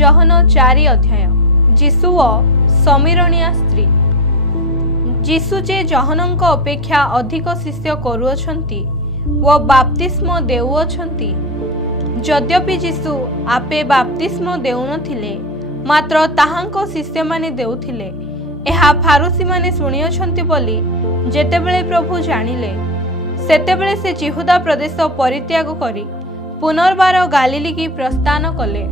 जहन 4 अध्याय जीशु व समीरणिया स्त्री। जीशु जे जहनक अपेक्षा अधिक शिष्य करुअछंती व बाप्तिस्म देउअछंती। यद्यपि जीशु आपे बाप्तिस्म देउनथिले मात्र ताहांको शिष्य माने देउथिले। एहा फारुसी माने सुनिअछंती बोली जेतेबेले प्रभु जानिले सेतेबेले से जिहुदा प्रदेश परित्याग करी पुनर्बार गालिली की प्रस्थान कले।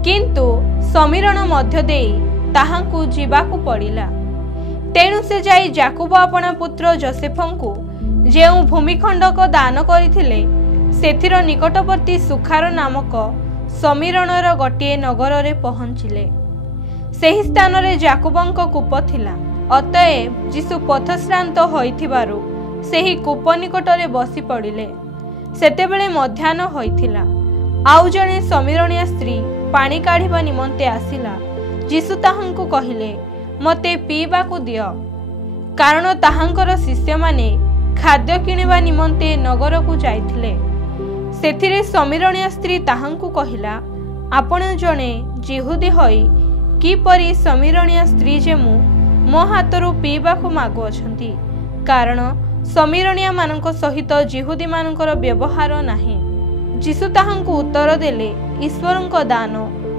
किंतु समीरण मध्य देई ताहांकु जीवाकु पड़िला। तेणु से जाई याकूब अपना पुत्र जोसेफंकु जेउ भूमिखंडक दान करिथिले सेथिर निकटवर्ती सुखार नामक समीरणर गोटे नगर रे पहुंचिले। सेही स्थान रे याकूबंक कूप थिला। अतएव जीशु पथश्रांत होइथिबारु सेही कूप निकट रे बसी पड़िले। सेतेबेले मध्याह्न होइथिला। आउ जणे समीरणिया स्त्री पानी काढ़िबा निमंते आसिला। जीशु ताहांकु कहिले मते पीबाकु दियो, कारण ताहांकर शिष्य माने खाद्य किणिबा निमंते नगर को जाइथिले। सेथिरे समीरणिया स्त्री ताहांकु कहिला, आपण जणे जिहुदी होई किपरि समीरणिया स्त्री जे मो हातरु पीबाकु मागु अछंती, कारण समीरणिया मानक सहित जिहुदी मानकर व्यवहार नाही। जीशु ताहांकु उत्तर देले, ईश्वरंक दान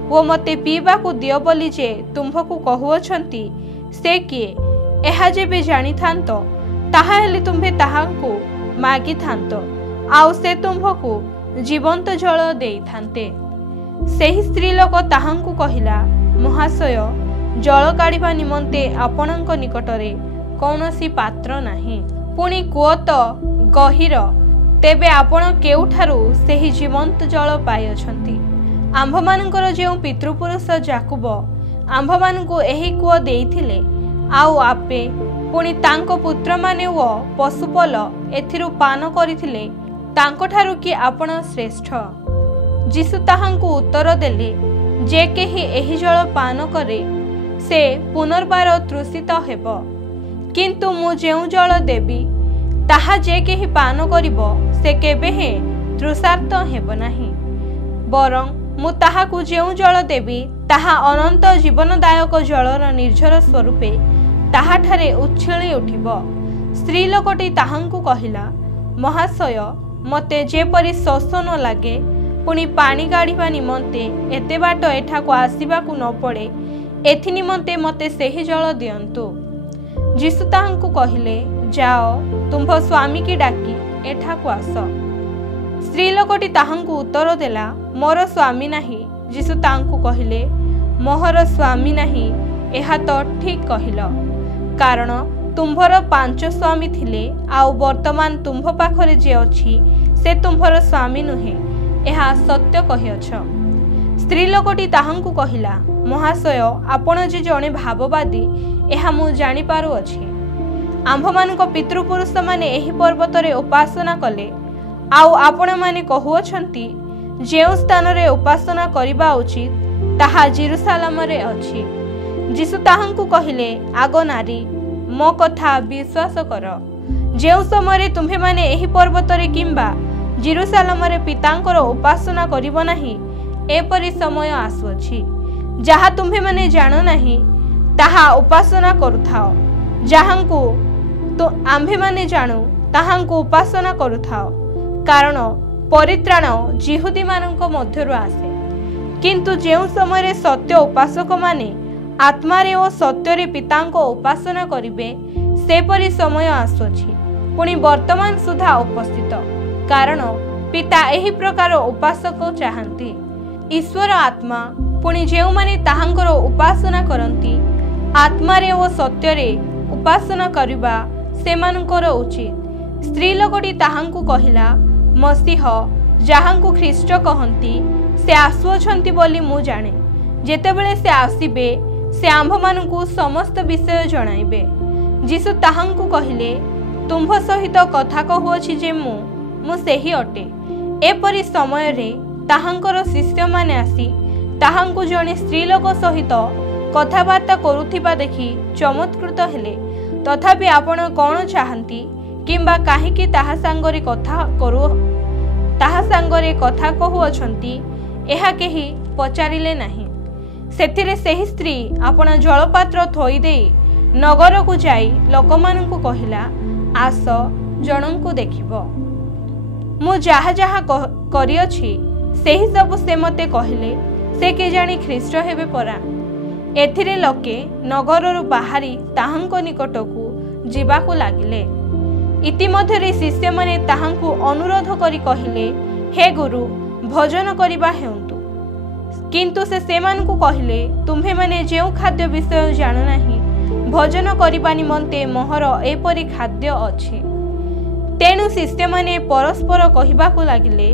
वो मते पीबाकु दियो बोली जे तुम्भकु कहुअछंती से किए, एहा जेबे जानी थांतो ताहा हेले तुम्भे ताहांकु मागी थांतो, आउ से तुम्भकु जीवंत जल देई थांते। सेही स्त्री लोक ताहांकु कहिला, महाशय जल काढ़िबा निमंते आपणଙ୍କ निकटरे कौनसी पात्र नाही, पुणी कूଅ तो गहीर, तेबे आपण केउठारु सेही जीवंत जल पाइअछंती। आंभमानंकर जेउ पितृपुरुष याकूब आंभमानंकु एही कूଅ देइथिले, आउ आपे पुणी तांको पुत्र माने व पशुपल एथिरु पान करिथिले, तांकोठारु कि आपण श्रेष्ठ। जीशु ताहांकु उत्तर देले, जे केही एही जल पान करे से पुनर्बार तृषित हेबो, किंतु मु जेउ जल देबी ताहा जे केही पान करिबो से केबे हे तृषार्त हेबो नाही, बरं मु ताहाकु जेउ जल देबी ताहा अनंत जीवनदायक जलर निर्झर स्वरूपे ताहाठारे उच्छिली उठिबो। स्त्री लोकटी ताहांकु कहिला, महाशय मते जेपरि शोष न लागे पुणी पानी काढ़िबा निमंते एते बाट एठाकु आसिबाकु न पड़े, एथि निमंते मते सेही जल दियंतु। जीशु ताहांकु कहिले, जाओ तुम्भ स्वामी की डाकी एठाकु आस। स्त्री लोकटी ताहांकु उत्तर देला, मोर स्वामी नाही। जीशु ताहांकु कहिले, मोहर स्वामी नाही, एहा तो ठीक कहिल, कारण तुम्भर 5 स्वामी थिले, आउ वर्तमान तुम्भ पाखरे जे अछि से तुम्भर स्वामी नुहे, एहा सत्य कहिअछ। स्त्री लोकटी ताहांकु कहिला, महाशय आपण जे जणे भाववादी एहा मु जानि पारु अछि। आंभमानक पितृपुरुष माने एही पर्वत रे उपासना कले, आउ आपण माने कहुअछंती जेउ स्थान रे उपासना करिबा उचित ताहा जेरुसालेम रे अछि। जीशु ताहांकु कहिले, आगो नारी मो कथा विश्वास कर, जेउ समय तुम्हे माने एही पर्वत रे किंबा जेरुसालेम रे पितांकर उपासना करिबो नाही, एपरि समय आसुअछि जहा तुम्हे माने जानो नाही ताहा उपासना करुथाओ, जहांकु तो आम्भे माने जानू ताहांकु उपासना करुथाओ, कारण परित्राण जिहुदी मानक मध्यरु आसे। किंतु जेउ समय सत्य उपासक माने आत्मारे ओ सत्यरे पितांको उपासना करिबे सेपरि समय आसुछि, पुणी वर्तमान सुधा उपस्थित, कारण पिता एही प्रकार उपासक चाहंती। ईश्वर आत्मा, पुणी जेउ माने ताहांकर उपासना करंती आत्मारे ओ सत्यरे उपासना करिबा सेमानकर उचित। स्त्री लोकटी ताहांकु कहिला, मसीह जाहांकु ख्रीष्ट कहंती से आसुअछंती बोली मु जाने, जेतेबेले से आसीबे से आंभमानंकु समस्त विषय जणाइबे। जीशु ताहांकु कहिले, तुम्भ सहित कथा कहुअछि जे मु सेही अटे। एपरि समय रे ताहांकर शिष्य माने आसी ताहांकु जणे स्त्री लोक सहित कथाबार्ता करुथिबा देखि चमत्कृत हेले। तथापि आपण कौन चाहंती किंबा काहेकि ताहा सांगरे कथा कहु अछंती, एहा केही पचारिले नाही। सेथिरे सेही स्त्री आपण जलपात्र थोई देई नगर को जाई लोकमानंकु कहिला आस जनंकु देखिबो। मु जहा जहा करियछि सेही सब से मते कहिले से के जानी ख्रीष्ट हेबे परा। एथिरे लोके नगररु बाहरी ताहांको निकटकू जीवाकू लागिले। इतिमध्यरे शिष्य माने ताहांकू अनुरोध करी कहिले हे गुरु भोजन करिबा हेउंतु। किंतु से सेमानकू कहिले तुम्हे माने जेउ खाद्य विषय जानु नाही भोजन करिबा निमंते मोहर एपरि खाद्य अछि। तेणु शिष्य माने परस्पर कहिबाकू लागिले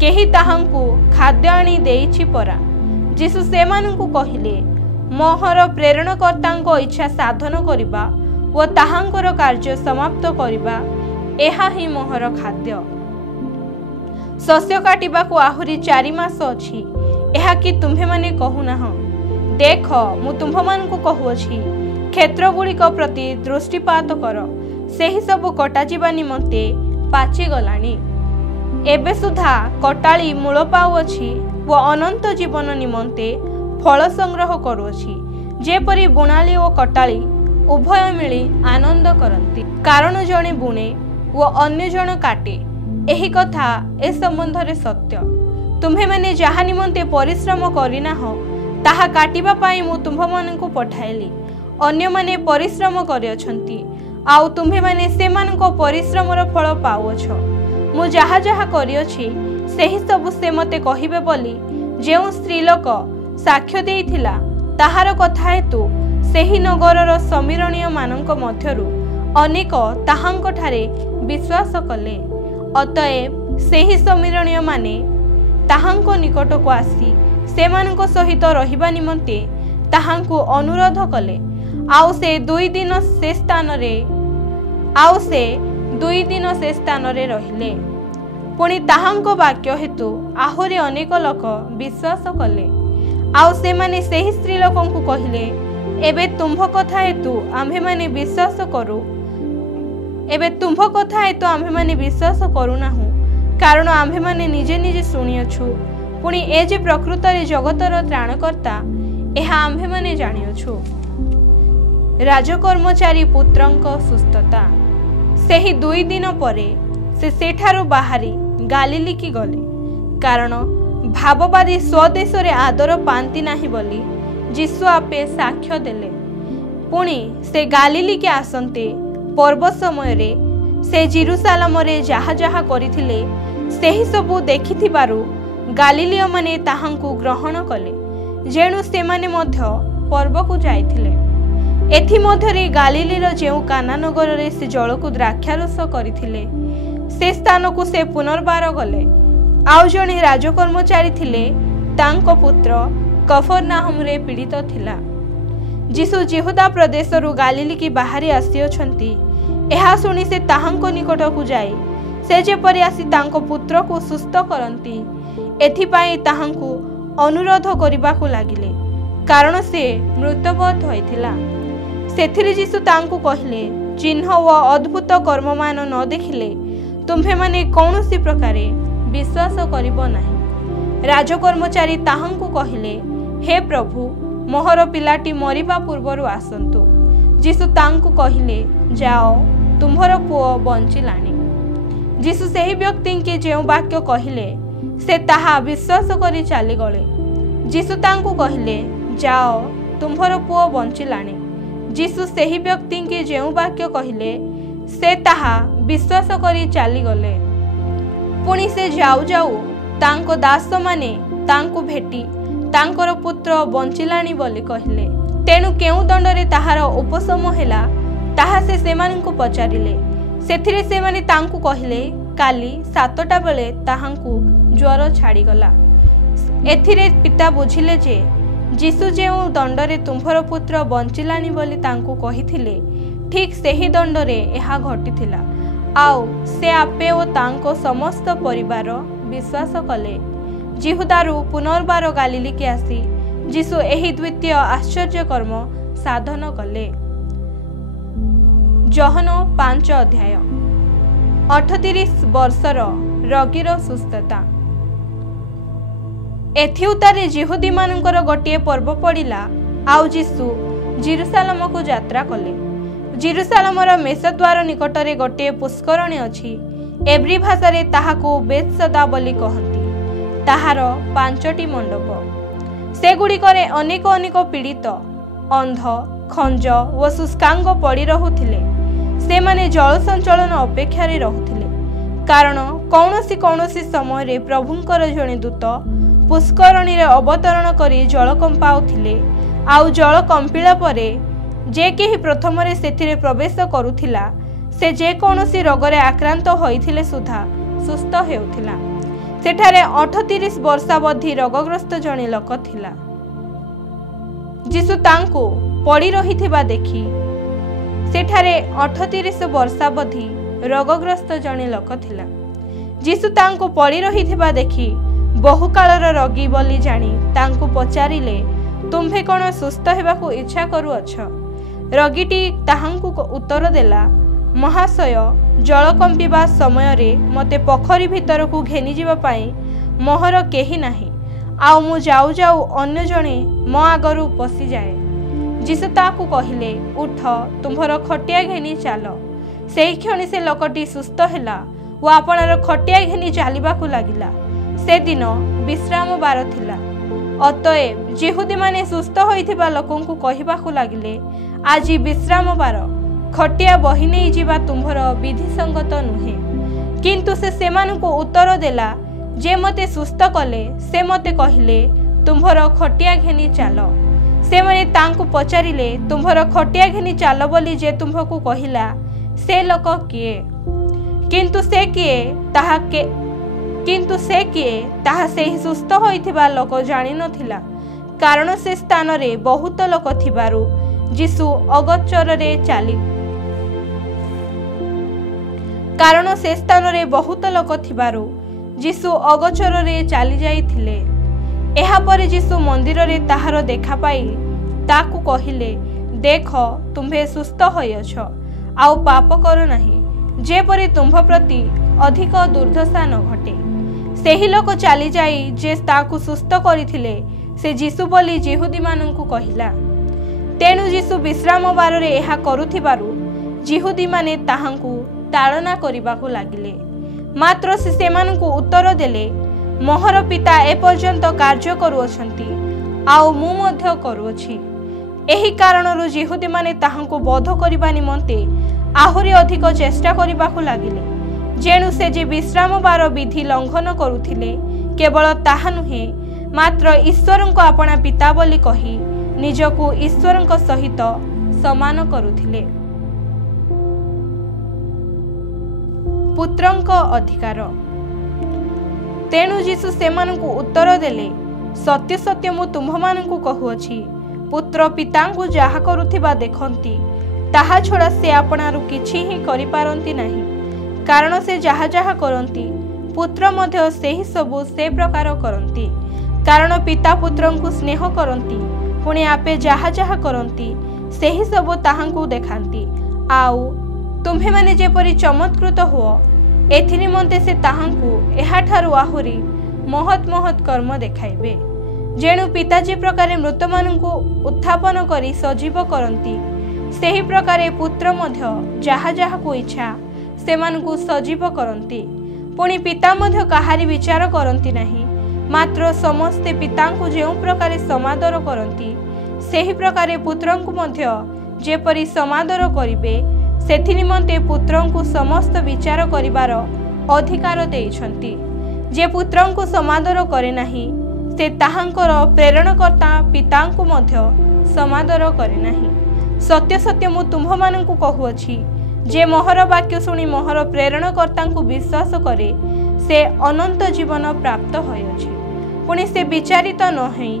केही ताहांकू खाद्य आनी देइछि परा। जीसु सेमानकू कहिले मोहर प्रेरणकर्तांको इच्छा साधन करिबा व ताहांकर कार्य समाप्त करिबा एहा ही मोहर खाद्य। शस्य काटिबाकू आहुरी 4 मास अछि एहा कि तुम्हे माने कहूना। देख मु तुम्भमानकू कहूअछि क्षेत्र गुड़िक प्रति दृष्टिपात कर सेही सब कटा जिबा निमंते पाची गलानी। एबे सुधा कटाली मूल पाउअछि व अनंत जीवन निमंते फल संग्रह करुअछि। जेपरि बुणाली व कटाली उभय मिली आनंद करंती कारण जणे बुणे व अन्य जण काटे। एही कथा ए संबंधरे सत्य। तुम्हे माने जहा निमंते परिश्रम करिना हो ताहा काटिबा पाई मु तुम्भमानंकु पठाइली। अन्य माने परिश्रम करिअछंती आउ तुम्हे माने सेमानंको परिश्रमर फल पाउअछ। मु जहा जहा करिअछि सेही सब से मते कहिबे बोली जेउ स्त्री लोक साक्ष्य देइथिला ताहार कथा हेतु सेही नगरर समीरणीय मानंक मध्यरु अनेक ताहांक ठारे विश्वास कले। अतएव सेही समीरणीय माने ताहांको निकटको आसी सेमानंको सहित रहिबा निमंते ताहांको अनुरोध कले। आउ से 2 दिन से स्थान रे रहिले। पुणी ताहांको वाक्य हेतु आहुरी अनेक लोक विश्वास कले। आउ से माने सेही स्त्री लोकंकु कहिले एबे तुम्भ कथा हेतु आम्भे माने विश्वास करूनाहु कारण आम्भे माने निजे निजे शुणियछु। पुणी ए जे प्रकृत रे जगतर त्राणकर्ता एहा आम्भे माने जानियछु। राजकर्मचारी पुत्रंक सुस्थता। सेही 2 दिन परे से सेठारु बाहरी गालिली की गले कारण भाववादी स्वदेश रे आदर पांती नाही बोली जीशु आपे साक्ष्य देले। पुणी से गालिली के आसंते पर्व समय रे से जेरुसालेम रे जहा जहा करिथिले सेही सबु देखिथिबारु गालिलीय माने ताहांकु ग्रहण कले जेणु से माने मध्य पर्व को जाइथिले। एथि मध्यरे गालिलीर जेउ काना नगर रे से जल को द्राक्षारस करिथिले से स्थान को से पुनर्बार गले। आउ जणे राजकर्मचारी थिले तांको पुत्र कफरनाहुम रे पीड़ित थिला। जीशु जिहुदा प्रदेश रु गालिली की बाहरी आसिअछंती एहा सुनी से ताहांको निकट को जाई से जेपरि आसी तांको पुत्र को सुस्थ करंती एथिपाई ताहांको अनुरोध करिबाकू लागिले कारण से मृतवत होइथिला। सेथिरे जीशु तांको कहिले चिन्ह व अद्भुत कर्ममान न देखिले तुम्हे माने कौनसी प्रकारे विश्वास करिबो नाही। राजकर्मचारी ताहांको कहिले हे प्रभु मोहर पिलाटी मरिबा पूर्वरु आसंतु। जीशु तांको कहिले जाओ तुम्हर पुओ बंचिलानी। जीशु सेही व्यक्ति के जेउ वाक्य कहिले से ताहा विश्वास करी चली गले। जीशु तांको कहिले जाओ तुम्हर पुओ बंचिलानी। जीशु सेही व्यक्ति के जेउ वाक्य कहिले से ताहा विश्वास करी चली गले। पुणी से जाऊ जाऊ तांको दास माने तांको भेटी तांकर पुत्र बंचिलानी बोली कहिले। तेणु केउ दंडरे ताहार उपशम हेला ताहा से सेमानंकु पचारिले। सेथिरे सेमाने तांको कहिले काली 7टा बेले ताहांकु ज्वर छाड़ी गला। एथिरे पिता बुझिले जे जीशु जेउ दंडरे तुम्भर पुत्र बंचिलानी बोली तांको कहिथिले ठीक सेही दंडरे एहा घटिथिला। आउ से आपे ओ तांको समस्त परिवार विश्वास कले। जिहुदारु पुनर्बार गालिली के आसी जीशु एही द्वितीय आश्चर्य कर्म साधन कले। जहन 5 अध्याय 38 वर्षर रोगीर सुस्थता। एथि उतारे जिहुदी मानकर गोटे पर्व पड़िला। आउ जीसु जेरुसालेम को यात्रा कले। जेरुसालेमर मेषद्वार निकटरे गोटे पुष्करणी अछि। एब्री भाषा रे ताहाको बेतसदा बोली कहती। ताहार 5टी मंडप, सेगुड़िकरे अनेक अनेक पीड़ित, अंध, खंज व शुष्कांग पड़ी रहुथिले। से माने जल संचलन अपेक्षा रहुथिले, कारण कौनसी समय रे प्रभुंकर जणे दूत पुष्करणी रे अवतरण करी जल कंपाउथिले। आउ जल कंपिला परे जे केही प्रथम रे सेथिरे प्रवेश करुथिला से जे कौनसी रोगरे आक्रांत होइथिले सुधा सुस्थ हेउथिला। सेठारे 38 वर्षावधि रोगग्रस्त जणे लोक थिला। जीसु तांको पड़ी रहिथिबा देखि सेठारे 38 वर्षावधि रोगग्रस्त जणे लोक थिला। जीसु तांको पड़ी रहिथिबा देखि बहुकालर रोगी बोली जानी तांको पचारिले, तुम्भे कोन सुस्थ हेबाकू इच्छा करूअछ? रोगीटी ताहांकू उत्तर देला, महाशय, जल कंपिबा समय रे मते पोखरी भितर को घेनी जीवा पाई मोहर केही नाही। आउ मु जाऊ जाऊ अन्य जणे मो आगरू पसी जाए। जीसु ताकू कहिले, उठ, तुम्भर खटिया घेनी चाल। सेही क्षणी से लोकटी सुस्थ हेला व आपणार खटिया घेनी चालिबाकू लागिला। से दिन विश्राम बार थिला। अतएव जिहुदी माने सुस्थ होइथिबा लोकंकू कहिबाकू लागिले, आज विश्राम बार, खटिया बही नहीं जीवा तुम्भर विधिसंगत नुहे। किंतु से सेमानकू उत्तर देला, जे मते सुस्थ कले से मते कहिले, तुम्भर खटिया घेनी चाल। से माने तांकू पचारिले, तुम्भर खटिया घेनी चाल बोली जे तुम्भकू कहिला से लोक किए? किंतु से किए ताहा सेही सुस्थ होइथिबा लोक जानि नथिला, कारण से स्थान रे बहुत लोक थिबारु जीसु अगोचर रे चाली चली जाइथिले। एहा परे जीसु मंदिर रे ताहार देखा पाई ताकू कहिले, देख, तुम्भे सुस्थ होइअछ, आउ पाप करो नाही, जेपरि तुम्भ प्रति अधिक दुर्दशा न घटे। सेही लोक चली जाई जे ताकू सुस्थ करिथिले से जीसु बोली जिहुदी माननकू कहिला। तेणु जीसु विश्राम बार रे एहा करुथिबारु जिहुदी माने ताहांकू ताड़ना करिबाकू लागिले। मात्र से सेमानकू उत्तर देले, मोहर पिता ए पर्यंत कार्य करुअछंती, आउ मु मध्य करुअछि। एही कारणरु जिहुदी माने ताहांकू बोध करिबा निमंते आहुरी अधिक चेष्टा करिबाकू लागिले। जेणु से जे विश्राम बार विधि लंघन करुथिले, केवल ताहा नुहे, मात्र ईश्वरंको आपणा पिता बोली कही निजकू ईश्वरंको सहित समान करुथिले। पुत्रंको अधिकार। तेणु जीसु सेमानंकू उत्तर देले, सत्य सत्य मु तुम्भमानंकू कहुअछि, पुत्र पितांकू जाहा करुथिबा देखंती, ताहा छड़ा से आपणारु किछि ही करि पारंती नाही। कारण से जाहा जाहा करंती, पुत्र मध्य सेही सबु से प्रकार करंती। कारण पिता पुत्रंकू स्नेह करंती, पुणे आपे जाहा जाहा करंती सेही सबु ताहांकू देखांती। आउ तुम्भे माने जेपरि चमत्कृत हुओ, एथि निमंते से ताहांकू एहाठारु आहुरी महत महत कर्म देखाइबे। जेणु पिता जे प्रकारे मृत मानंकू उत्थापन करी सजीव करंती, सेही प्रकारे पुत्र मध्य जाहा जाहा को इच्छा सेमानकू सजीव करंती। पुणी पिता मध्य काहारी विचार करंती नाही, मात्र समस्ते पितांकू जेउ प्रकारे समादर करंती, सेही प्रकारे पुत्रंकू मध्य जेपरि समादर करिबे, सेथि निमंते पुत्रंकू समस्त विचार करिबार अधिकार देइछंती। जे पुत्रंकू समादर करे नाही, से ताहांकर प्रेरणकर्ता पितांकू मध्य समादर करे नाही। सत्य सत्य मु तुम्भमानंकू कहुअछि, जे मोहर वाक्य शुणी मोहर प्रेरणकर्तांकू विश्वास करे, से अनंत जीवन प्राप्त होइअछि। पुणी से विचारित न होई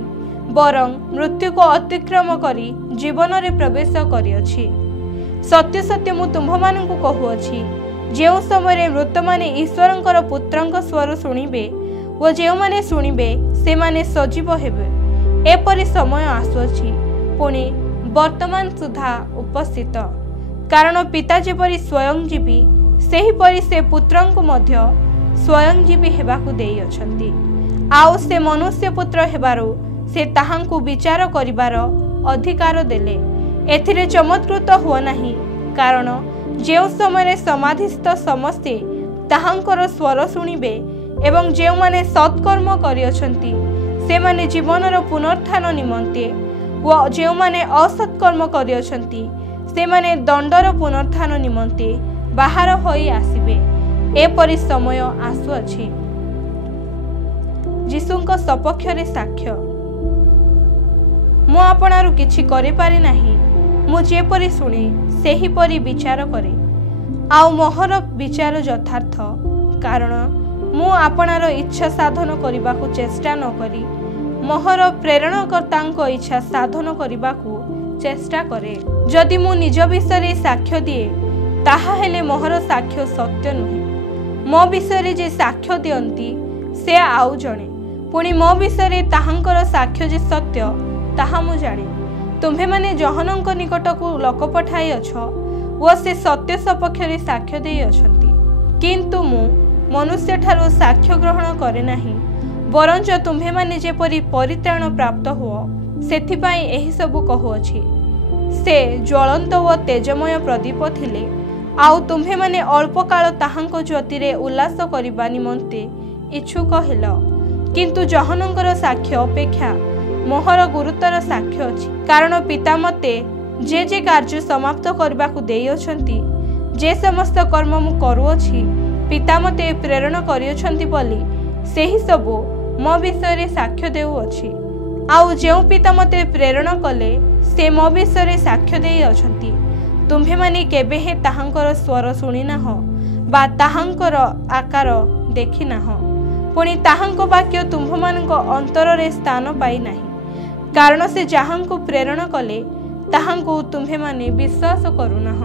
बरं मृत्यु को अतिक्रम करी जीवन रे प्रवेश करिअछि। सत्य सत्य मु तुम्भमानंकू कहुअछि, जेउ समय मृत माने ईश्वरंकर पुत्रंक स्वर शुणिबे ओ जेउ माने शुणिबे से माने सजीव हेबे। एपरि समय आसुअछि, पुणी वर्तमान सुधा उपस्थित। कारण पिता जेपरि स्वयंजीवी, सेहीपरि से पुत्रंकू मध्य स्वयंजीवी हेबाकू देइअछंती। आउ से मनुष्य पुत्र हेबारु से ताहांकु विचार करिबार अधिकार देले। एथिरे चमत्कृत हुओ नाही, कारण जेउ समय समाधिस्थ समस्ते ताहांकर स्वर शुणिबे एवं जेउ माने सत्कर्म करिअछंती से माने जीवनर पुनरुत्थान निमंते व जेउ माने असत्कर्म करिअछंती से माने दंडर पुनरुत्थान निमंते बाहर होई आसिबे। एपरि समय आसुअछि। यीशुଙ୍କ सपक्षरे साक्ष्य। मु आपणारु किछि करि पारि नाही, मु जेपरि शुणे सेहि परि विचार करे, आउ मोहर विचार यथार्थ, कारण मु आपणार इच्छा साधन करिबाकु चेष्टा न करी मोहर प्रेरणकर्तांको इच्छा साधन करिबाकु चेष्टा करे। जदि मु निज विषय साक्ष्य दिए ताहा हेले मोहर साक्ष्य सत्य नुहे। मो विषय जे साक्ष्य दियंती से आउ जणे, पुणी मो विषय ताहांकर साक्ष्य जे सत्य ताहा मु जाने। तुम्हे माने जहनंक निकटकू लोक पठाई अछ व से सत्य सपक्षरे साक्ष्य देई अछंती, किंतु मु मनुष्य ठारो साक्ष्य ग्रहण करे नाही, बरंच तुम्हे माने जेपरि परित्राण प्राप्त हुओ सेथिपाई एही सबु कहुअछि। से ज्वलंत व तेजमय प्रदीप थिले, आउ तुम्हे माने अल्प काल ताहांको ज्योतिरे उल्लास करिबा निमंते इच्छुक हेल, किंतु जहनंकर साक्ष्य अपेक्षा मोहर गुरुतर साक्ष्य अछि। कारण पिता मते जे कार्य समाप्त करबाकू देई अछंती, जे समस्त कर्म मु करूअछि पिता मते प्रेरण करिअछंती बोली सेही सबु मो विषय साक्ष्य देउअछि। आउ जेउ पिता मते प्रेरण कले से मो विषय साक्ष्य देई अछंती। तुम्हे माने केबे हे ताहांकर स्वर शुणी नाह बा ताहांकर आकार देखि नाह, पुणी ताहांको वाक्य तुम्भमानंको अंतररे स्थान पाई नाही, कारण से जाहांको प्रेरण कले ताहांको तुम्हे माने विश्वास करूनाह।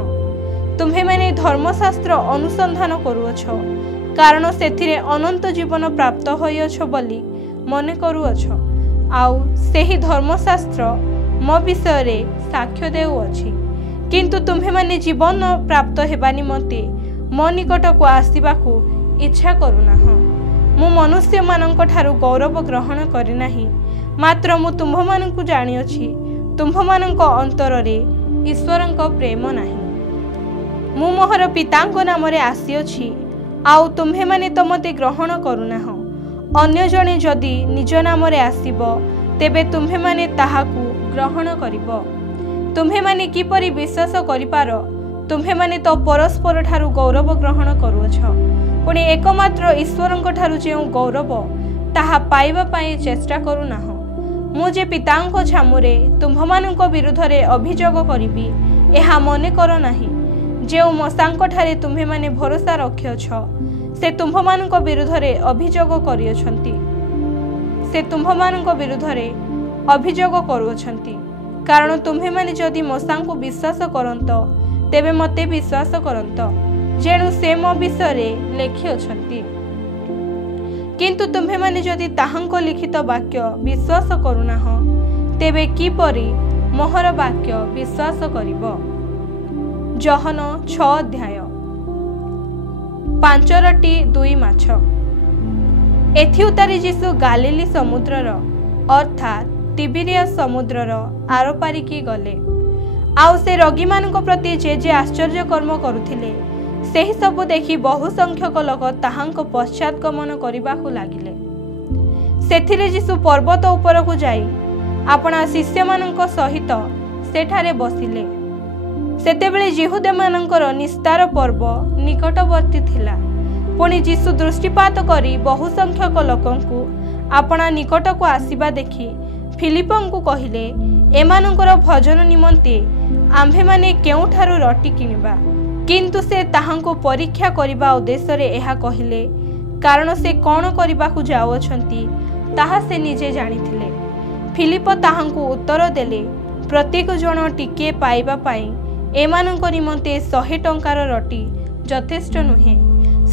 तुम्हे माने धर्मशास्त्र अनुसंधान करूअछ, कारण सेथिरे अनंत जीवन प्राप्त होइअछ बोली मने करूअछ, आउ सेही धर्मशास्त्र मो विषय साक्ष्य देउअछि। किंतु तुम्हे माने जीवन प्राप्त हेबा निमंते मो निकटकू आसिबाकू इच्छा करूनाह। मु मनुष्य मानंक ठारू गौरव ग्रहण करे नाही, मात्र मु तुम्भमानंकू जानिअछि तुम्भमानंक अंतररे ईश्वरंक प्रेम नाही। मु मोहर पितांक नामरे आसिअछि, आउ तुम्हे माने तो मते ग्रहण करूनाह। अन्य जणे जदि निज नामरे आसिबो तेबे तुम्हे माने ताहाकू ग्रहण करिबो। तुम्हे माने किपरि विश्वास करिपार? तुम्हे माने तो परस्पर ठारू गौरव ग्रहण करूअछ, पुणी एकमात्र ईश्वरंक ठारू जे गौरव ताहा पाइबा पाई चेष्टा करूनाह। मु जे पितांक छामुरे तुम्भमानंक विरुद्धरे अभियोग करिबी एहा मने कर नाही। जेउ मसांक ठारे तुम्हे माने भरोसा रखिअछ से तुम्भमानंक विरुद्धरे अभियोग करिअछंती, से तुम्भमानंक विरुद्धरे अभियोग करूअछंती। कारण तुम्हे माने जदि मसांकु विश्वास करंत तेबे मते विश्वास करंत, जेणु से मो विषय लेखि अछंती। किंतु तुम्हे माने जदि ताहांको लिखित वाक्य विश्वास करूनाह तेबे किपरि मोहर वाक्य विश्वास करिबो। जहन 6 अध्याय 5 माछ। एथि उतारी यीशु गालिली समुद्रर अर्थात तिबिरियास समुद्रर आरपारिकी गले। आउ से रोगी मानक प्रति जे आश्चर्य कर्म करुथिले सेही सबु देखि बहु संख्यक लोक ताहांको पश्चात गमन करिबाकू लागिले। सेथिरे यीशु पर्वत उपरकू जाई आपणा शिष्य मानक सहित सेठारे बसिले। सेतेबेले यहूदी मानकर निस्तार पर्व निकटवर्ती थिला। पुणी यीशु दृष्टिपात करी बहु संख्यक लोकंकु आपणा निकटकू आसीबा देखि फिलिपंकु कहिले, एमानंकर भजन निमंते आम्भे माने केउठारु रोटी किनिबा। किंतु से ताहांको परीक्षा करिबा उद्देश्य रे एहा कहिले, कारण से कोन करिबाकू जाउछंती ताहा से निजे जानिथिले। फिलिप ताहांको उत्तर देले, प्रत्येक जन टिके पाइबा पाई एमानंको निमंते 100 टंकार रोटी यथेष्ट नुहे।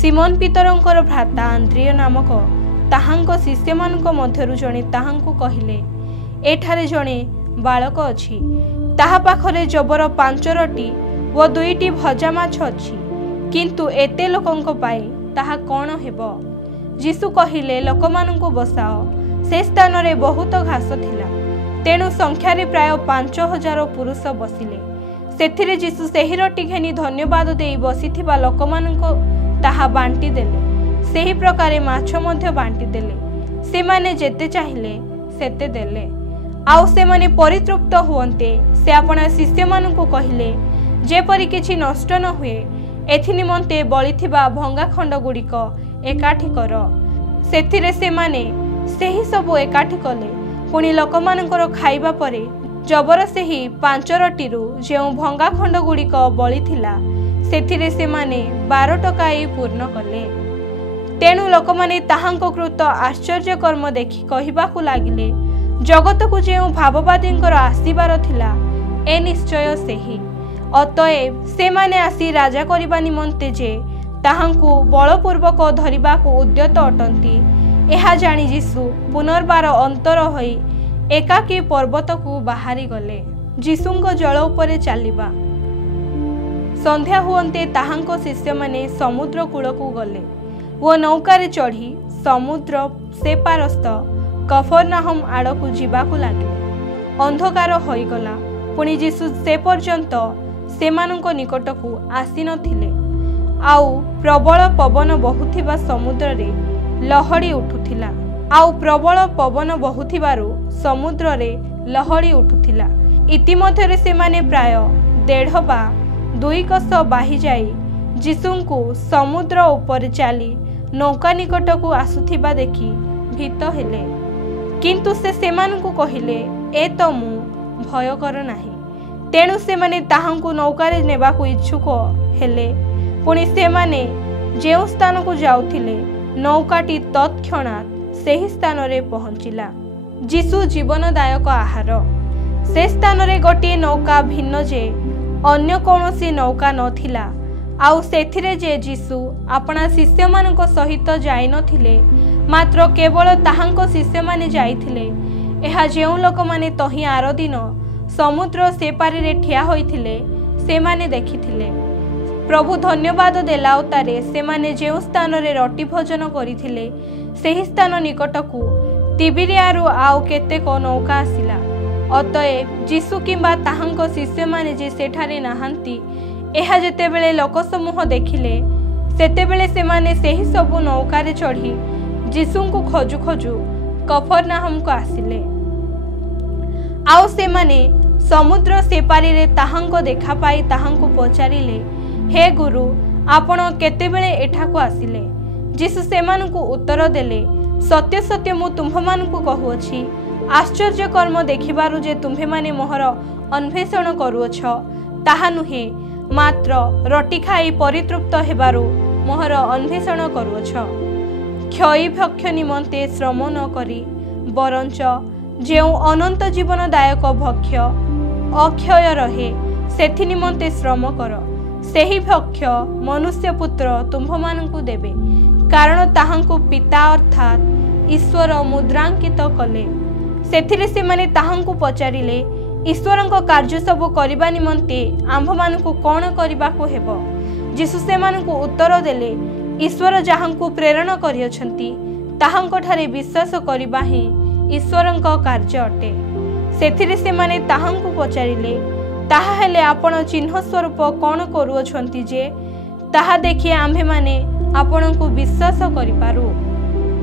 सिमोन पीतरंकर भ्राता आंद्रिय नामक ताहांको शिष्य मानक मध्यरु जणे ताहांको कहिले, एठारे जणे बालक अछि, ताहा पाखरे जबर 5 रोटी व 2टी भजा माछ अछि, किंतु एते लोकंक पाई ताहा कोन हेबो? यीशु कहिले लोकमानंकु बसाओ। से स्थान रे बहुत घास थिला, तेणु संख्यारे प्राय 5000 पुरुष बसिले। सेथिरे यीशु सेही रोटी घेनी धन्यवाद देई बसिथिबा लोकमानंकु ताहा बांटी देले। सेही प्रकारे माछ मध्य बांटी देले। सेमाने जेते चाहिले सेते देले। आउ सेमाने परितृप्त हुअन्ते से आपणा शिष्य मानंकु कहिले, जेपरि किछि नष्ट न हुए एथि निमंते बलिथिबा भंगा खंड गुड़िक एकाठी कर। सेथिरे सेमाने सेही सबु एकाठी कले। पुणी लोकमानंकर खाइबा परे जबर सेही 5 रोटीरु जेउ भंगा खंड गुड़िक बलिथिला सेथिरे सेमाने 12 टकाई पूर्ण कले। तेणु लोकमाने ताहांको कृत आश्चर्य कर्म देखि कहिबाकु लागिले, जगतकु जेउ भाववादींकर आसीबार थिला ए निश्चय सेही। अतएव सेमाने आसी राजा करिबा निमंते जे ताहांकु बलपूर्वक धरिबाकु उद्यत अटंती। एहा जानी यीशु पुनर्बार अंतर होई एकाकी पर्वतकु बाहरी गले। यीशुंको जल उपरे चलिबा। संध्या हुअन्ते ताहांको शिष्य माने समुद्र कूलकु गले वो नौकारे चढ़ी समुद्र से पारस्थ कफरनाहम आड़कु जीवाकु लागिले। अंधकार होइगला। पुणी यीशु से पर्यंत सेमानंको निकटकु आसी नथिले। आउ प्रबल पवन बहुथिबा समुद्र रे लहड़ी उठुथिला। आउ प्रबल पवन बहुथिबारु समुद्र रे लहड़ी उठुथिला। इतिमध्यरे सेमाने प्राय 1.5 बा 2 कस बाही जाई यीशुंकु समुद्र ऊपर चली नौका निकटकु आसुथिबा देखि भीत हेले। किंतु से सेमानंकु कहिले, ए तो मु भय कर नाही। तेणु सेमाने ताहांकु नौकारे नेबाकु इच्छुक हेले। पुणी सेमाने जेउ स्थानकु जाउथिले नौकाटी तत्क्षणात् सेही स्थान रे पहुंचिला। यीशु जीवनदायक आहार। से स्थान रे गोटे नौका भिन्न जे अन्य कौनसी नौका नथिला। आउ सेथिरे जे यीशु आपणा शिष्य मानक सहित जाई नथिले, मात्र केवल ताहांको शिष्य माने जाइथिले। एहा जेउ लोक माने तही आर दिन समुद्र से पारी रे ठिया होइथिले से माने देखिथिले। प्रभु धन्यवाद देला उतारे से माने जेउ स्थान रे रोटी भोजन करिथिले सेही स्थान निकटकु तिबिरियारु आउ केतेक नौका आसिला। अतएव यीशु किंबा ताहांको शिष्य माने जे सेठारे नाहांती एहा जेतेबेले लोक समूह देखिले सेतेबेले सेमाने सेही सबु नौकारे चढ़ी यीशुंकु खोजु खोजु कफरनाहम को आसिले। आउ सेमाने समुद्र सेपारी रे ताहांको देखा पाई ताहांको पचारिले, हे गुरु आपण केतेबेले एठाको आसिले? यीशु सेमानंकु उत्तर देले, सत्य सत्य मु तुम्भमानंकु कहुअछि, आश्चर्य कर्म देखिबारु जे तुम्भे माने मोहर अन्वेषण करूअछ ताहा नुहे, मात्र रोटी खाई परितृप्त हेबारु मोहर अन्वेषण करूअछ। क्षयी भक्ष्य निमंते श्रम न करी बरंच जेउ अनंत जीवनदायक भक्ष्य अक्षय रहे सेथि निमंते श्रम कर। सेही भक्ष्य मनुष्य पुत्र तुम्भमानंकु देबे, कारण ताहांकु पिता अर्थात ईश्वर मुद्रांकित कले। सेथिरे सेमाने ताहांकु पचारिले, ईश्वरंको कार्य सबु करिबा निमंते आम्भमानंकु कोन करिबाकु हेबो? यीशु सेमानंकु उत्तर देले, ईश्वर जाहांकु प्रेरण करियछंती ताहांको ठारे विश्वास करिबा ही ईश्वरंको कार्य अटे। सेथिरे सेमाने ताहांकु पचारिले, ताहा हेले आपण चिन्ह स्वरूप कोन करूअछंती जे ताहा देखि आम्भे माने आपणंकु विश्वास करिपारु?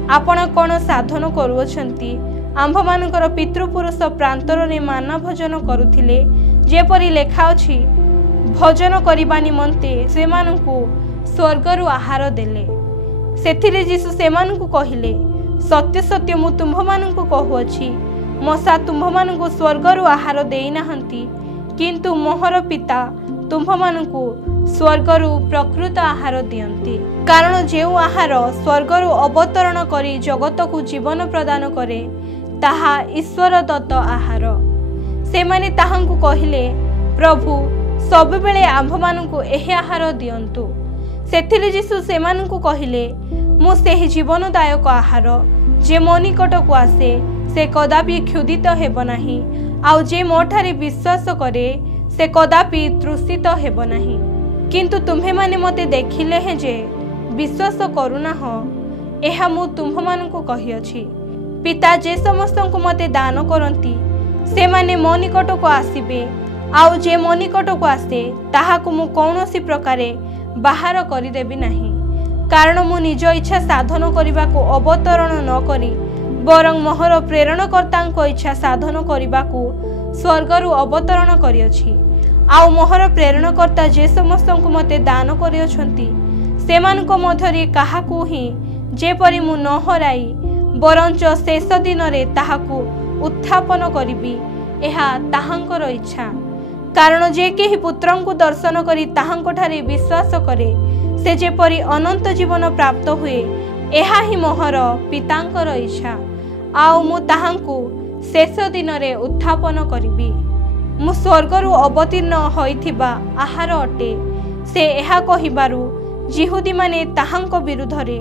आपण कोन साधन करूअछंती? आम्भमानंकर पितृपुरुष प्रांतर रे माना भोजन करुथिले, जेपरि लेखा अछि, भोजन करिबा निमंते सेमानंकु स्वर्गरु आहार देले। सेथिरे यीशु सेमानंकु कहिले, सत्य सत्य मु तुम्भमानंकु कहुअछि, मसा तुम्भमानंकु स्वर्गरु आहार देई नाहंती, किंतु मोहर पिता तुम्भमानंकु स्वर्गरु प्रकृत आहार दियंती। कारण जेउ आहार स्वर्गरु अवतरण करी जगतकु जीवन प्रदान करे ताहा ईश्वर दत्त आहार। सेमाने ताहांकु कहिले, प्रभु सबुबेले आम्भमानंकु एही आहार दियंतु। सेथिरे यीशु सेमानंकु कहिले, मु सेही जीवनदायक आहार, जे मो निकटकु आसे से कदापि क्षुधित हेब नाही, आउ जे मोठारे विश्वास करे से कदापि तृषित हेब नाही। किंतु तुम्हे माने मते देखिले हे जे विश्वास करुना हो, ଏହା ମୁଁ ତୁମ୍ଭମାନଙ୍କୁ କହିଅଛି। ପିତା ଯେ ସମସ୍ତଙ୍କୁ ମୋତେ ଦାନ କରନ୍ତି ସେମାନେ ମୋ ନିକଟକୁ ଆସିବେ, ଆଉ ଯେ ମୋ ନିକଟକୁ ଆସେ ତାହାକୁ ମୁଁ କୌଣସି ପ୍ରକାରେ ବାହାର କରିଦେବି ନାହିଁ। କାରଣ ମୁଁ ନିଜ ଇଚ୍ଛା ସାଧନ କରିବାକୁ ଅବତରଣ ନ କରି ବରଂ ମୋହର ପ୍ରେରଣକର୍ତ୍ତାଙ୍କ ଇଚ୍ଛା ସାଧନ କରିବାକୁ ସ୍ୱର୍ଗରୁ ଅବତରଣ କରିଅଛି। ଆଉ ମୋହର ପ୍ରେରଣକର୍ତ୍ତା ଯେ ସମସ୍ତଙ୍କୁ ମୋତେ ଦାନ କରିଅଛନ୍ତି ସେମାନଙ୍କ ମଧ୍ୟରେ କାହାକୁ ହିଁ ଯେପରି ମୁଁ ନ ହରାଇ ବରଞ୍ଚ ଶେଷ ଦିନରେ ତାହାକୁ ଉତ୍ଥାପନ କରିବି, ଏହା ତାହାଙ୍କର ଇଚ୍ଛା। କାରଣ ଯେ କେହି ପୁତ୍ରଙ୍କୁ ଦର୍ଶନ କରି ତାହାଙ୍କଠାରେ ବିଶ୍ୱାସ କରେ ସେ ଯେପରି ଅନନ୍ତ ଜୀବନ ପ୍ରାପ୍ତ ହୁଏ, ଏହା ହିଁ ମୋହର ପିତାଙ୍କର ଇଚ୍ଛା। ଆଉ ମୁଁ ତାହାଙ୍କୁ ଶେଷ ଦିନରେ ଉତ୍ଥାପନ କରିବି। ମୁଁ ସ୍ୱର୍ଗରୁ ଅବତୀର୍ଣ୍ଣ ହୋଇଥିବା ଆହାର ଅଟେ। ସେ ଏହା କହିବାରୁ ଯିହୁଦୀମାନେ ତାହାଙ୍କ ବିରୁଦ୍ଧରେ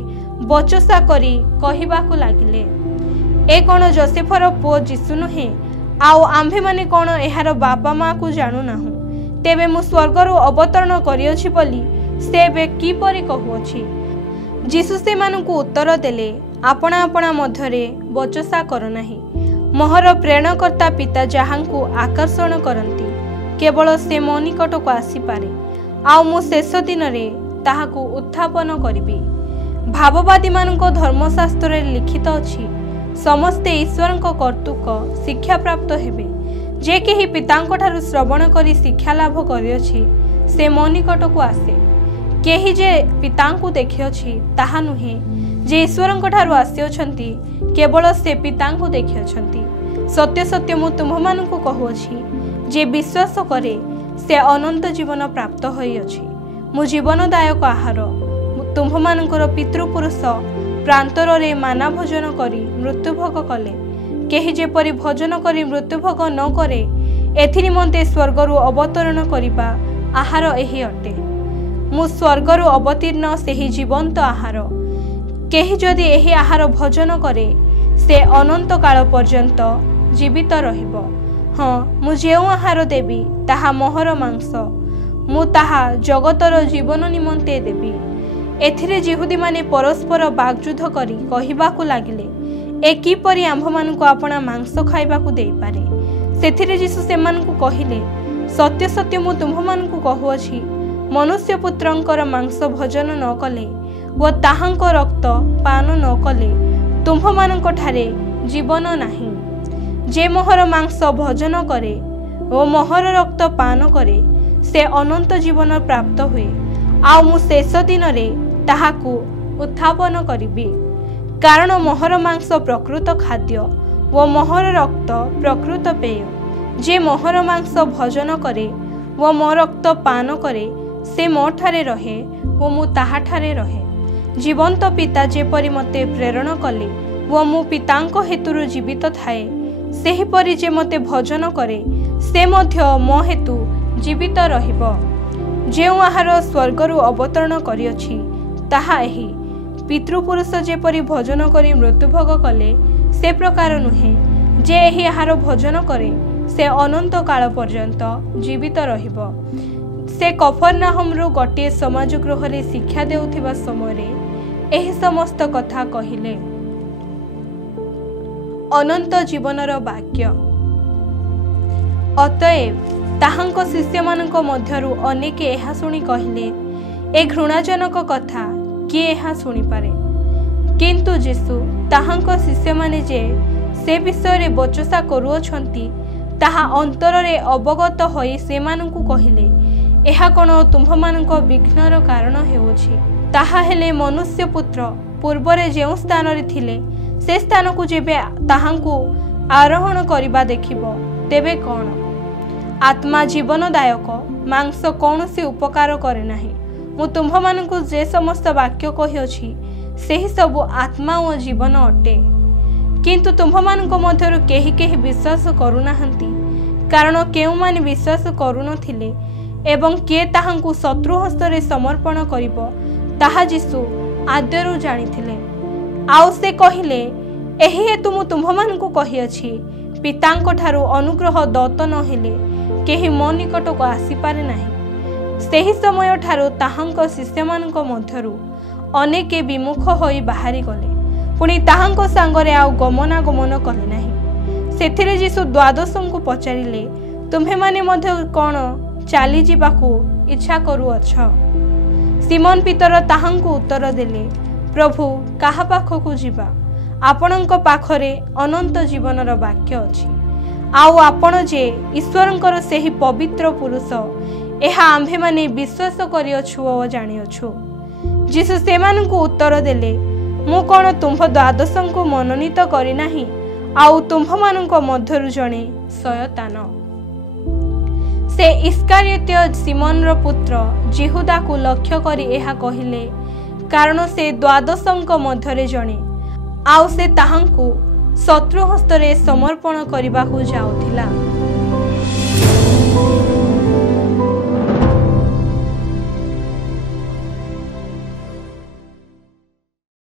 ବଚସା କରି କହିବାକୁ ଲାଗିଲେ, ଏ କ'ଣ ଯୋସେଫର ପୁଅ ଯୀଶୁ ନୁହେଁ? ଆଉ ଆମ୍ଭେମାନେ କ'ଣ ଏହାର ବାପା ମାଆକୁ ଜାଣୁନାହୁଁ? ତେବେ ମୁଁ ସ୍ୱର୍ଗରୁ ଅବତରଣ କରିଅଛି ବୋଲି ସେ ଏବେ କିପରି କହୁଅଛି? ଯୀଶୁ ସେମାନଙ୍କୁ ଉତ୍ତର ଦେଲେ, ଆପଣା ଆପଣା ମଧ୍ୟରେ ବଚସା କର ନାହିଁ। ମୋହର ପ୍ରେରଣକର୍ତ୍ତା ପିତା ଯାହାଙ୍କୁ ଆକର୍ଷଣ କରନ୍ତି କେବଳ ସେ ମୋ ନିକଟକୁ ଆସିପାରେ, ଆଉ ମୁଁ ଶେଷ ଦିନରେ ତାହାକୁ ଉତ୍ଥାପନ କରିବି। ଭାବବାଦୀମାନଙ୍କ ଧର୍ମଶାସ୍ତ୍ରରେ ଲିଖିତ ଅଛି, ସମସ୍ତେ ଈଶ୍ୱରଙ୍କ କର୍ତ୍ତୃକ ଶିକ୍ଷାପ୍ରାପ୍ତ ହେବେ। ଯେ କେହି ପିତାଙ୍କଠାରୁ ଶ୍ରବଣ କରି ଶିକ୍ଷା ଲାଭ କରିଅଛି ସେ ମୋ ନିକଟକୁ ଆସେ। କେହି ଯେ ପିତାଙ୍କୁ ଦେଖିଅଛି ତାହା ନୁହେଁ, ଯେ ଈଶ୍ୱରଙ୍କଠାରୁ ଆସିଅଛନ୍ତି କେବଳ ସେ ପିତାଙ୍କୁ ଦେଖିଅଛନ୍ତି। ସତ୍ୟ ସତ୍ୟ ମୁଁ ତୁମ୍ଭମାନଙ୍କୁ କହୁଅଛି, ଯେ ବିଶ୍ୱାସ କରେ ସେ ଅନନ୍ତ ଜୀବନ ପ୍ରାପ୍ତ ହୋଇଅଛି। ମୁଁ ଜୀବନଦାୟକ ଆହାର। ତୁମ୍ଭମାନଙ୍କର ପିତୃପୁରୁଷ ପ୍ରାନ୍ତରରେ ମାନା ଭୋଜନ କରି ମୃତ୍ୟୁଭୋଗ କଲେ। କେହି ଯେପରି ଭୋଜନ କରି ମୃତ୍ୟୁଭୋଗ ନ କରେ ଏଥିନିମନ୍ତେ ସ୍ୱର୍ଗରୁ ଅବତରଣ କରିବା ଆହାର ଏହି ଅଟେ। ମୁଁ ସ୍ୱର୍ଗରୁ ଅବତୀର୍ଣ୍ଣ ସେହି ଜୀବନ୍ତ ଆହାର। କେହି ଯଦି ଏହି ଆହାର ଭୋଜନ କରେ ସେ ଅନନ୍ତ କାଳ ପର୍ଯ୍ୟନ୍ତ ଜୀବିତ ରହିବ। ହଁ, ମୁଁ ଯେଉଁ ଆହାର ଦେବି ତାହା ମୋହର ମାଂସ। ମୁଁ ତାହା ଜଗତର ଜୀବନ ନିମନ୍ତେ ଦେବି। ଏଥିରେ ଯିହୁଦୀମାନେ ପରସ୍ପର ବାଗଯୁଦ୍ଧ କରି କହିବାକୁ ଲାଗିଲେ, ଏ କିପରି ଆମ୍ଭମାନଙ୍କୁ ଆପଣା ମାଂସ ଖାଇବାକୁ ଦେଇପାରେ? ସେଥିରେ ଯୀଶୁ ସେମାନଙ୍କୁ କହିଲେ, ସତ୍ୟ ସତ୍ୟ ମୁଁ ତୁମ୍ଭମାନଙ୍କୁ କହୁଅଛି, ମନୁଷ୍ୟପୁତ୍ରଙ୍କର ମାଂସ ଭୋଜନ ନ କଲେ ଓ ତାହାଙ୍କ ରକ୍ତ ପାନ ନ କଲେ ତୁମ୍ଭମାନଙ୍କଠାରେ ଜୀବନ ନାହିଁ। ଯେ ମୋହର ମାଂସ ଭୋଜନ କରେ ଓ ମୋହର ରକ୍ତ ପାନ କରେ ସେ ଅନନ୍ତ ଜୀବନ ପ୍ରାପ୍ତ ହୁଏ, ଆଉ ମୁଁ ଶେଷ ଦିନରେ ତାହାକୁ ଉତ୍ଥାପନ କରିବି। କାରଣ ମୋହର ମାଂସ ପ୍ରକୃତ ଖାଦ୍ୟ ଓ ମୋହର ରକ୍ତ ପ୍ରକୃତ ପେୟ। ଯେ ମୋହର ମାଂସ ଭୋଜନ କରେ ଓ ମୋ ରକ୍ତ ପାନ କରେ ସେ ମୋଠାରେ ରହେ ଓ ମୁଁ ତାହାଠାରେ ରହେ। ଜୀବନ୍ତ ପିତା ଯେପରି ମୋତେ ପ୍ରେରଣ କଲେ ଓ ମୁଁ ପିତାଙ୍କ ହେତୁରୁ ଜୀବିତ ଥାଏ, ସେହିପରି ଯେ ମୋତେ ଭୋଜନ କରେ ସେ ମଧ୍ୟ ମୋ ହେତୁ ଜୀବିତ ରହିବ। ଯେଉଁ ଆହାର ସ୍ୱର୍ଗରୁ ଅବତରଣ କରିଅଛି ତାହା ଏହି, ପିତୃପୁରୁଷ ଯେପରି ଭୋଜନ କରି ମୃତ୍ୟୁଭୋଗ କଲେ ସେ ପ୍ରକାର ନୁହେଁ। ଯେ ଏହି ଆହାର ଭୋଜନ କରେ ସେ ଅନନ୍ତ କାଳ ପର୍ଯ୍ୟନ୍ତ ଜୀବିତ ରହିବ। ସେ କଫରନାହମରୁ ଗୋଟିଏ ସମାଜ ଗୃହରେ ଶିକ୍ଷା ଦେଉଥିବା ସମୟରେ ଏହି ସମସ୍ତ କଥା କହିଲେ। ଅନନ୍ତ ଜୀବନର ବାକ୍ୟ। ଅତଏବ ତାହାଙ୍କ ଶିଷ୍ୟମାନଙ୍କ ମଧ୍ୟରୁ ଅନେକେ ଏହା ଶୁଣି କହିଲେ, ଏ ଘୃଣାଜନକ କଥା କିଏ ଏହା ଶୁଣିପାରେ? କିନ୍ତୁ ଯୀଶୁ ତାହାଙ୍କ ଶିଷ୍ୟମାନେ ଯେ ସେ ବିଷୟରେ ବଚସା କରୁଅଛନ୍ତି ତାହା ଅନ୍ତରରେ ଅବଗତ ହୋଇ ସେମାନଙ୍କୁ କହିଲେ, ଏହା କ'ଣ ତୁମ୍ଭମାନଙ୍କ ବିଘ୍ନର କାରଣ ହେଉଅଛି? ତାହା ହେଲେ ମନୁଷ୍ୟପୁତ୍ର ପୂର୍ବରେ ଯେଉଁ ସ୍ଥାନରେ ଥିଲେ ସେ ସ୍ଥାନକୁ ଯେବେ ତାହାଙ୍କୁ ଆରୋହଣ କରିବା ଦେଖିବ ତେବେ କ'ଣ? ଆତ୍ମା ଜୀବନଦାୟକ, ମାଂସ କୌଣସି ଉପକାର କରେ ନାହିଁ। ମୁଁ ତୁମ୍ଭମାନଙ୍କୁ ଯେ ସମସ୍ତ ବାକ୍ୟ କହିଅଛି ସେହି ସବୁ ଆତ୍ମା ଓ ଜୀବନ ଅଟେ। କିନ୍ତୁ ତୁମ୍ଭମାନଙ୍କ ମଧ୍ୟରୁ କେହି କେହି ବିଶ୍ୱାସ କରୁନାହାନ୍ତି। କାରଣ କେଉଁମାନେ ବିଶ୍ୱାସ କରୁନଥିଲେ ଏବଂ କିଏ ତାହାଙ୍କୁ ଶତ୍ରୁ ହସ୍ତରେ ସମର୍ପଣ କରିବ ତାହା ଯୀଶୁ ଆଦ୍ୟରୁ ଜାଣିଥିଲେ। ଆଉ ସେ କହିଲେ, ଏହି ହେତୁ ମୁଁ ତୁମ୍ଭମାନଙ୍କୁ କହିଅଛି, ପିତାଙ୍କ ଠାରୁ ଅନୁଗ୍ରହ ଦତ୍ତ ନ ହେଲେ କେହି ମୋ ନିକଟକୁ ଆସିପାରେ ନାହିଁ। ସେହି ସମୟ ଠାରୁ ତାହାଙ୍କ ଶିଷ୍ୟମାନଙ୍କ ମଧ୍ୟରୁ ଅନେକେ ବିମୁଖ ହୋଇ ବାହାରି ଗଲେ। ପୁଣି ତାହାଙ୍କ ସାଙ୍ଗରେ ଆଉ ଗମନାଗମନ କଲେ ନାହିଁ। ସେଥିରେ ଯୀଶୁ ଦ୍ୱାଦଶଙ୍କୁ ପଚାରିଲେ, ତୁମ୍ଭେମାନେ ମଧ୍ୟ କ'ଣ ଚାଲିଯିବାକୁ ଇଚ୍ଛା କରୁଅଛ? ସିମୋନ ପିତର ତାହାଙ୍କୁ ଉତ୍ତର ଦେଲେ, ପ୍ରଭୁ, କାହା ପାଖକୁ ଯିବା? ଆପଣଙ୍କ ପାଖରେ ଅନନ୍ତ ଜୀବନର ବାକ୍ୟ ଅଛି। ଆଉ ଆପଣ ଯେ ଈଶ୍ୱରଙ୍କର ସେହି ପବିତ୍ର ପୁରୁଷ, ଏହା ଆମ୍ଭେମାନେ ବିଶ୍ୱାସ କରିଅଛୁ ଓ ଜାଣିଅଛୁ। ଯୀଶୁ ସେମାନଙ୍କୁ ଉତ୍ତର ଦେଲେ, ମୁଁ କ'ଣ ତୁମ୍ଭ ଦ୍ୱାଦଶଙ୍କୁ ମନୋନୀତ କରିନାହିଁ? ଆଉ ତୁମ୍ଭମାନଙ୍କ ମଧ୍ୟରୁ ଜଣେ ଶୟତାନ। ସେ ଇସ୍କାରିଓତ୍ୟ ସିମୋନର ପୁତ୍ର ଯିହୁଦାକୁ ଲକ୍ଷ୍ୟ କରି ଏହା କହିଲେ, କାରଣ ସେ ଦ୍ୱାଦଶଙ୍କ ମଧ୍ୟରେ ଜଣେ, ଆଉ ସେ ତାହାଙ୍କୁ ଶତ୍ରୁ ହସ୍ତରେ ସମର୍ପଣ କରିବାକୁ ଯାଉଥିଲା।